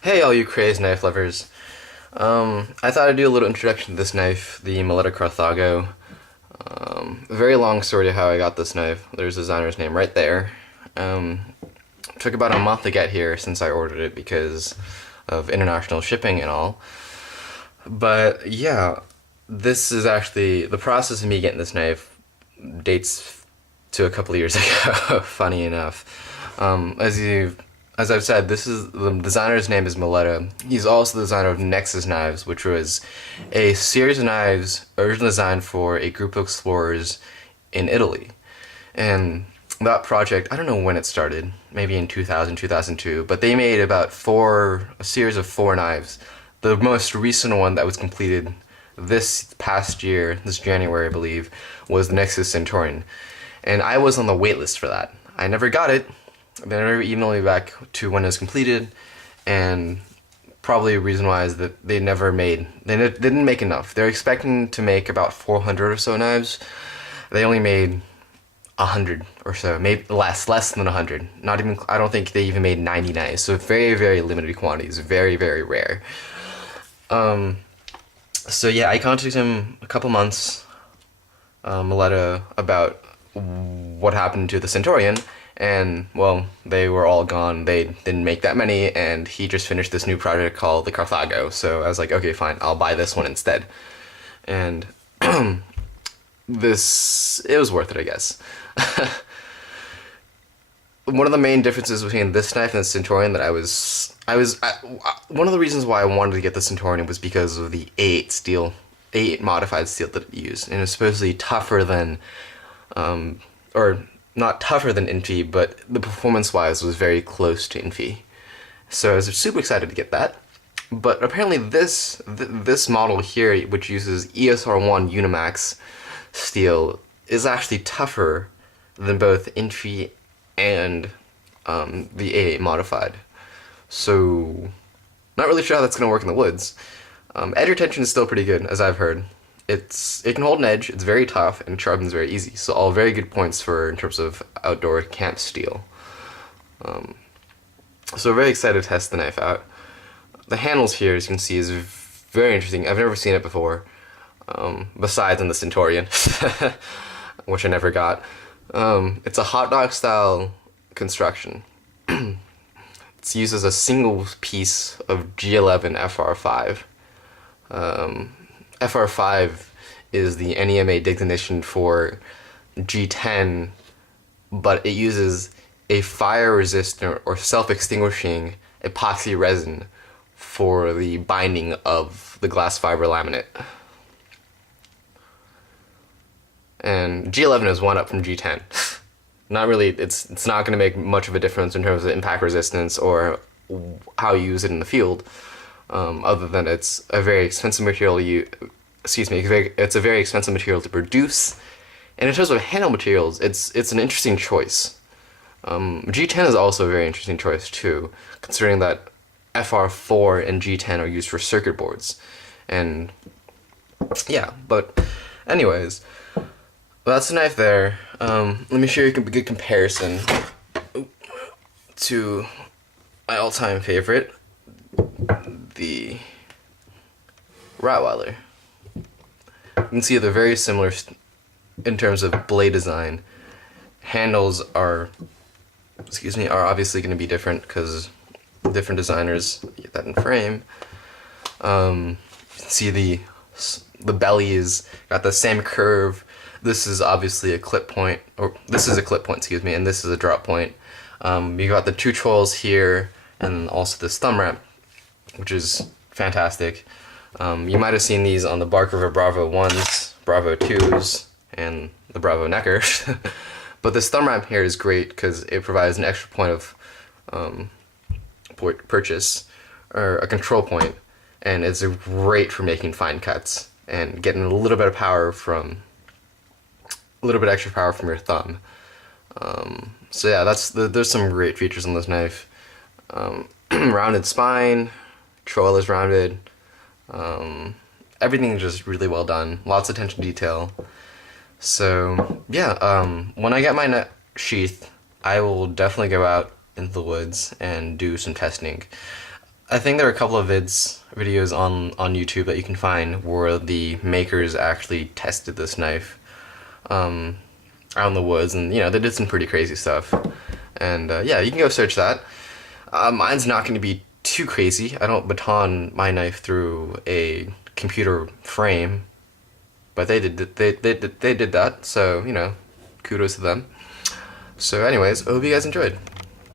Hey, all you crazed knife lovers. I thought I'd do a little introduction to this knife, the Molletta Carhago. A very long story to how I got this knife. There's the designer's name right there. Took about a month to get here since I ordered it because of international shipping and all. But yeah, this is actually the process of me getting this knife dates to a couple of years ago. Funny enough, as I've said, this is the designer's name is Molletta. He's also the designer of Nexus Knives, which was a series of knives originally designed for a group of explorers in Italy. And that project, I don't know when it started, maybe in 2000, 2002, but they made a series of four knives. The most recent one that was completed this past year, this January, I believe, was the Nexus Centurion. And I was on the wait list for that. I never got it. They never emailed me back to when it was completed, and probably a reason why is that they didn't make enough. They're expecting to make about 400 or so knives. They only made 100 or so, maybe less than 100. Not even, I don't think they even made 90 knives. So very, very limited quantities, very, very rare. So yeah, I contacted him a couple months, Molletta, about what happened to the Centaurian, and well, they were all gone. They didn't make that many, and he just finished this new project called the Carthago. So I was like, okay, fine, I'll buy this one instead. And it was worth it, I guess. One of the main differences between this knife and the Centaurian that one of the reasons why I wanted to get the Centaurian was because of the A8 steel, A8 modified steel that it used, and it's supposedly tougher than, or not tougher than Infi, but the performance-wise was very close to Infi. So I was super excited to get that. But apparently this model here, which uses ESR1 Unimax steel, is actually tougher than both Infi and the A8 modified. So, not really sure how that's going to work in the woods. Edge retention is still pretty good, as I've heard. It can hold an edge, it's very tough, and sharpens very easy. So all very good points in terms of outdoor camp steel. So very excited to test the knife out. The handles here, as you can see, is very interesting. I've never seen it before, besides in the Centaurian, which I never got. It's a hot dog style construction. It's used as a single piece of G11 FR5. FR5 is the NEMA designation for G10, but it uses a fire-resistant or self-extinguishing epoxy resin for the binding of the glass fiber laminate. And G11 is one up from G10. Not really, it's not going to make much of a difference in terms of impact resistance or how you use it in the field, other than it's a very expensive material it's a very expensive material to produce. And in terms of handle materials, it's an interesting choice. G10 is also a very interesting choice too, considering that FR4 and G10 are used for circuit boards. And yeah, but anyways, that's the knife there. Let me show you a good comparison to my all-time favorite, the Rottweiler. You can see they're very similar in terms of blade design. Handles are obviously going to be different because different designers get that in frame. You can see the belly is got the same curve. This is obviously a clip point, or this is a clip point, excuse me, and this is a drop point. You got the two trolls here, and also this thumb ramp, which is fantastic. You might have seen these on the Bark River Bravo 1s, Bravo 2s, and the Bravo Necker. But this thumb ramp here is great because it provides an extra point of purchase, or a control point, and it's great for making fine cuts and getting a little bit extra power from your thumb. So yeah, there's some great features on this knife. Rounded spine, troll is rounded. Everything is just really well done. Lots of attention to detail. So yeah, when I get my sheath, I will definitely go out into the woods and do some testing. I think there are a couple of videos on YouTube that you can find where the makers actually tested this knife out in the woods, and they did some pretty crazy stuff. And yeah, you can go search that. Mine's not going to be too crazy. I don't baton my knife through a computer frame, but they did that. So kudos to them. So anyways, I hope you guys enjoyed.